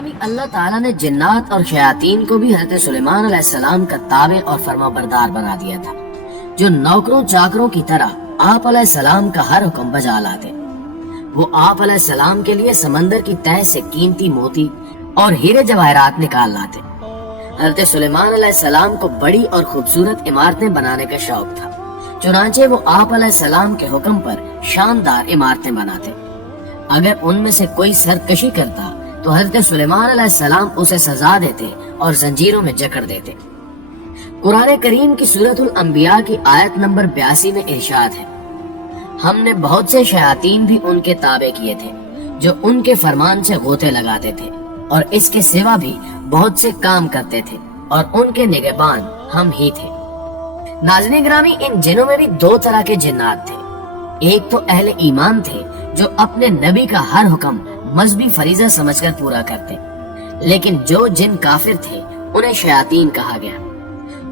گرامی، اللہ تعالیٰ نے جنات اور شیاطین کو بھی حضرت سلیمان علیہ السلام کا تابع اور فرما بردار بنا دیا تھا، جو نوکروں چاکروں کی طرح آپ علیہ السلام کا ہر حکم بجا لاتے۔ وہ آپ علیہ السلام کے لیے سمندر کی تہ سے قیمتی موتی اور ہیرے جواہرات نکال لاتے۔ حضرت سلیمان علیہ السلام کو بڑی اور خوبصورت عمارتیں بنانے کا شوق تھا، چنانچہ وہ آپ علیہ السلام کے حکم پر شاندار عمارتیں بناتے۔ اگر ان میں سے کوئی سرکشی کرتا تو حضرت سلیمان علیہ السلام اسے سزا دیتے اور زنجیروں میں جکڑ دیتے۔ قرآن کریم کی سورۃ الانبیاء کی آیت نمبر 82 میں ارشاد ہے، ہم نے بہت سے شیاطین بھی ان کے تابع کیے تھے جو ان کے فرمان سے غوطے لگاتے تھے، اور اس کے سوا بھی بہت سے کام کرتے تھے، اور ان کے نگہبان ہم ہی تھے۔ ناظرین گرامی، ان جنوں میں بھی دو طرح کے جنات تھے۔ ایک تو اہل ایمان تھے جو اپنے نبی کا ہر حکم مذہبی فریضہ سمجھ کر پورا کرتے، لیکن جو جن کافر تھے انہیں شیاطین کہا گیا۔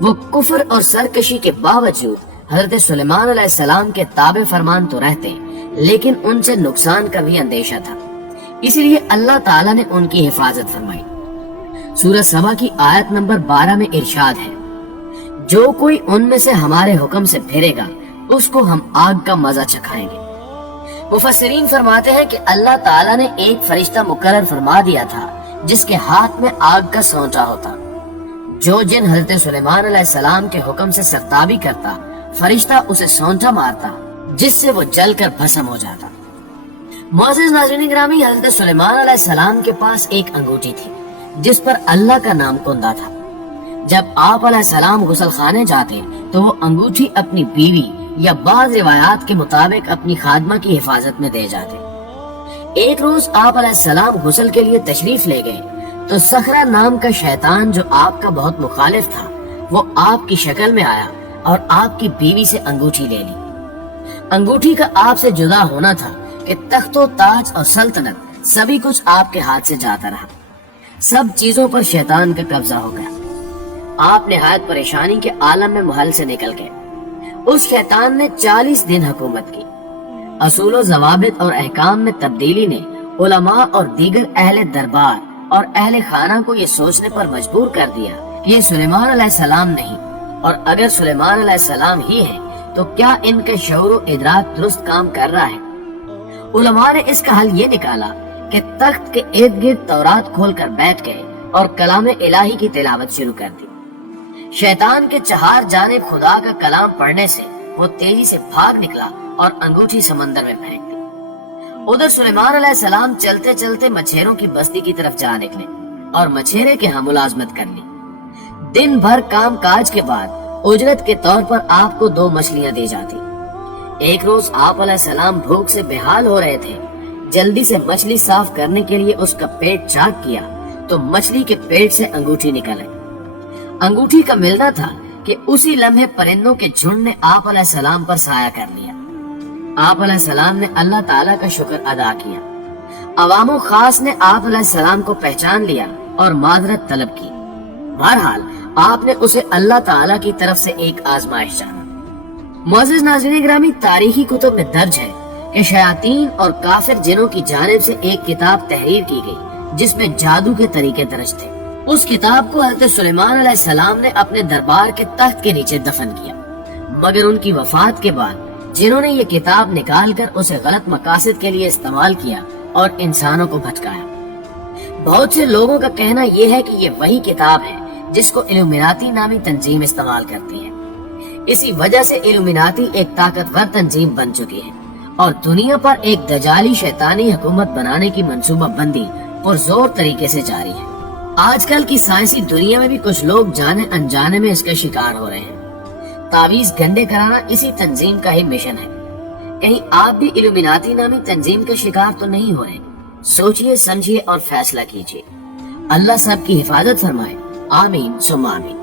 وہ کفر اور سرکشی کے باوجود حضرت سلیمان علیہ السلام کے تابع فرمان تو رہتے، لیکن ان سے نقصان کا بھی اندیشہ تھا، اس لیے اللہ تعالیٰ نے ان کی حفاظت فرمائی۔ سورۃ سبا کی آیت نمبر 12 میں ارشاد ہے، جو کوئی ان میں سے ہمارے حکم سے پھرے گا اس کو ہم آگ کا مزہ چکھائیں گے۔ مفسرین فرماتے ہیں کہ اللہ تعالیٰ نے ایک فرشتہ مقرر فرما دیا تھا جس کے ہاتھ میں آگ کا سونچا ہوتا۔ جو جن حضرت سلیمان علیہ السلام کے حکم سے سرتابی کرتا، فرشتہ اسے سونچا مارتا جس سے وہ جل کر بھسم ہو جاتا۔ معزز ناظرین گرامی، حضرت سلیمان علیہ السلام کے پاس ایک انگوٹھی تھی جس پر اللہ کا نام کندہ تھا۔ جب آپ علیہ السلام غسل خانے جاتے تو وہ انگوٹھی اپنی بیوی یا بعض روایات کے مطابق اپنی خادمہ کی حفاظت میں دے جاتے۔ ایک روز آپ علیہ السلام غسل کے لیے تشریف لے گئے تو صخرہ نام کا شیطان جو آپ کا بہت مخالف تھا، وہ آپ کی شکل میں آیا اور آپ کی بیوی سے انگوٹھی لے لی۔ انگوٹھی کا آپ سے جدا ہونا تھا کہ تخت و تاج اور سلطنت سبھی کچھ آپ کے ہاتھ سے جاتا رہا، سب چیزوں پر شیطان کا قبضہ ہو گیا۔ آپ نہایت پریشانی کے عالم میں محل سے نکل گئے۔ اس شیطان نے 40 دن حکومت کی۔ اصول و ضوابط اور احکام میں تبدیلی نے علماء اور دیگر اہل دربار اور اہل خانہ کو یہ سوچنے پر مجبور کر دیا کہ یہ سلیمان علیہ السلام نہیں، اور اگر سلیمان علیہ السلام ہی ہیں تو کیا ان کے شعور و ادراک درست کام کر رہا ہے؟ علماء نے اس کا حل یہ نکالا کہ تخت کے ارد گرد تورات کھول کر بیٹھ گئے اور کلام الہی کی تلاوت شروع کر دی۔ شیطان کے چہار جانب خدا کا کلام پڑھنے سے وہ تیزی سے بھاگ نکلا اور انگوٹھی سمندر میں پھینک دی۔ ادھر سلیمان علیہ السلام چلتے چلتے مچھیروں کی بستی کی طرف جا نکلے اور مچھیرے کے ہاں ملازمت کر لی۔ دن بھر کام کاج کے بعد اجرت کے طور پر آپ کو 2 مچھلیاں دی جاتی۔ ایک روز آپ علیہ السلام بھوک سے بحال ہو رہے تھے، جلدی سے مچھلی صاف کرنے کے لیے اس کا پیٹ چاک کیا تو مچھلی کے پیٹ سے انگوٹھی نکل آئی۔ انگوٹھی کا ملنا تھا کہ اسی لمحے پرندوں کے جھنڈ نے آپ علیہ السلام پر سایہ کر لیا۔ آپ علیہ السلام نے اللہ تعالیٰ کا شکر ادا کیا۔ عوام و خاص نے آپ علیہ السلام کو پہچان لیا اور معذرت طلب کی۔ بہرحال آپ نے اسے اللہ تعالیٰ کی طرف سے ایک آزمائش جانا۔ معزز ناظرین گرامی، تاریخی کتب میں درج ہے کہ شیاطین اور کافر جنوں کی جانب سے ایک کتاب تحریر کی گئی جس میں جادو کے طریقے درج تھے۔ اس کتاب کو حضرت سلیمان علیہ السلام نے اپنے دربار کے تخت کے نیچے دفن کیا، مگر ان کی وفات کے بعد جنہوں نے یہ کتاب نکال کر اسے غلط مقاصد کے لیے استعمال کیا اور انسانوں کو بھٹکایا۔ بہت سے لوگوں کا کہنا یہ ہے کہ یہ وہی کتاب ہے جس کو الومناتی نامی تنظیم استعمال کرتی ہے۔ اسی وجہ سے الومناتی ایک طاقتور تنظیم بن چکی ہے اور دنیا پر ایک دجالی شیطانی حکومت بنانے کی منصوبہ بندی پرزور طریقے سے جاری ہے۔ آج کل کی سائنسی دنیا میں بھی کچھ لوگ جانے انجانے میں اس کا شکار ہو رہے ہیں۔ تعویذ گنڈے کرانا اسی تنظیم کا ہی مشن ہے۔ کہیں آپ بھی الومناتی نامی تنظیم کا شکار تو نہیں ہو رہے؟ سوچئے، سمجھیے اور فیصلہ کیجیے۔ اللہ سب کی حفاظت فرمائے۔ آمین ثم آمین۔